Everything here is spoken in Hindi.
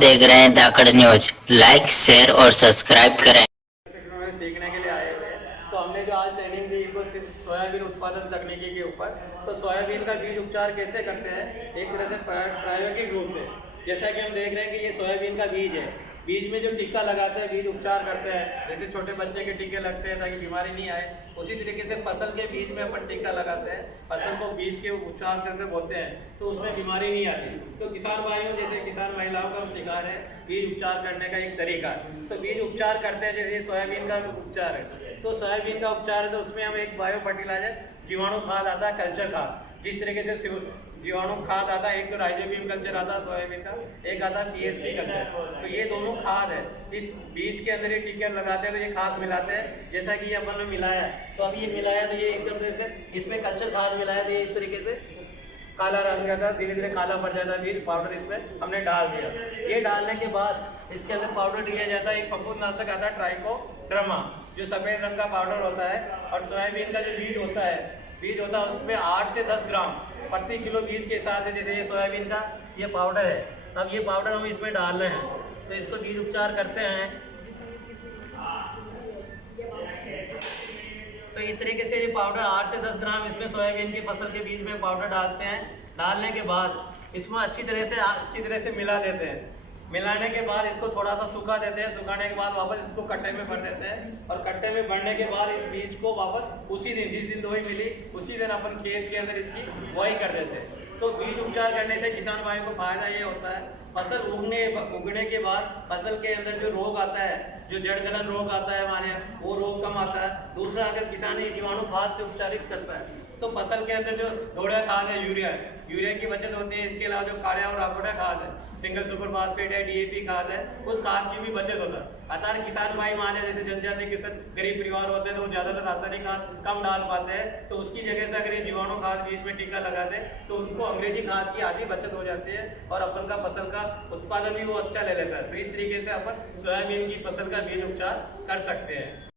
देख रहे हैं धाकड़ न्यूज। लाइक, शेयर और सब्सक्राइब करें। सीखने के लिए आए हुए हैं। तो हमने जो आज ट्रेनिंग दी वो सिर्फ सोयाबीन उत्पादन तकनीकी के ऊपर। तो सोयाबीन का बीज उपचार कैसे करते हैं, एक तरह से प्रायोगिक रूप से। जैसा कि हम देख रहे हैं कि ये सोयाबीन का बीज है। बीज में जो टीका लगाते हैं, बीज उपचार करते हैं, जैसे छोटे बच्चे के टीके लगते हैं ताकि बीमारी नहीं आए, उसी तरीके से फसल के बीज में अपन टीका लगाते हैं। फसल को बीज के उपचार करके बोते हैं तो उसमें बीमारी नहीं आती। तो किसान भाइयों जैसे किसान महिलाओं को हम सिखा रहे हैं बीज उपचार करने का एक तरीका। तो बीज उपचार करते हैं, जैसे सोयाबीन का उपचार है। तो सोयाबीन का उपचार है तो उसमें हम एक बायो फर्टिलाइजर जीवाणु खाद आता है, कल्चर खाद। जिस तरीके से जीवाणु खाद आता है, एक तो राइजोबियम कल्चर आता है सोयाबीन का, एक आता है टीएसपी कल्चर। तो ये दोनों खाद है। इस बीज के अंदर ये टीके लगाते हैं तो ये खाद मिलाते हैं, जैसा कि ये अपन ने मिलाया। तो अब ये मिलाया तो ये एकदम से इसमें कल्चर खाद मिलाया तो ये इस तरीके से काला रंग का था, धीरे धीरे काला पड़ जाता है। बीज पाउडर इसमें हमने डाल दिया। ये डालने के बाद इसके अंदर पाउडर दिया जाता है, एक फफूंदनाशक आता है ट्राइकोड्रामा, जो सफ़ेद रंग का पाउडर होता है। और सोयाबीन का जो बीज होता है उसमें 8 से 10 ग्राम प्रति किलो बीज के हिसाब से, जैसे ये सोयाबीन का ये पाउडर है। अब ये पाउडर हम इसमें डाल रहे हैं तो इसको बीज उपचार करते हैं। तो इस तरीके से ये पाउडर 8 से 10 ग्राम इसमें सोयाबीन की फसल के बीज में पाउडर डालते हैं। डालने के बाद इसमें अच्छी तरह से मिला देते हैं। मिलाने के बाद इसको थोड़ा सा सूखा देते हैं। सुखाने के बाद वापस इसको कट्टे में भर देते हैं। और कट्टे में भरने के बाद इस बीज को वापस उसी दिन, जिस दिन दवाई मिली उसी दिन अपन खेत के अंदर इसकी बुआई कर देते हैं। तो बीज उपचार करने से किसान भाइयों को फायदा ये होता है, फसल उगने के बाद फसल के अंदर जो रोग आता है, जो जड़ गलन रोग आता है हमारे यहाँ, वो रोग कम आता है। दूसरा, अगर किसान ये जीवाणु खाद से उपचारित करता है तो फसल के अंदर जो ढोड़ा खाद है, यूरिया की बचत होती है। इसके अलावा जो कालिया और अकोटा खाद है, सिंगल सुपर फास्फेट है, डीएपी खाद है, उस खाद की भी बचत होता है। अतः किसान भाई मान जैसे जनजातीय किसान गरीब परिवार होते हैं तो वो ज़्यादातर रासायनिक खाद कम डाल पाते हैं। तो उसकी जगह से अगर ये जीवाणु खाद बीज में टीका लगा दे तो उनको अंग्रेजी खाद की आधी बचत हो जाती है और अपन का फसल का उत्पादन भी वो अच्छा ले लेता है। तो इस तरीके से अपन सोयाबीन की फसल का बीज उपचार कर सकते हैं।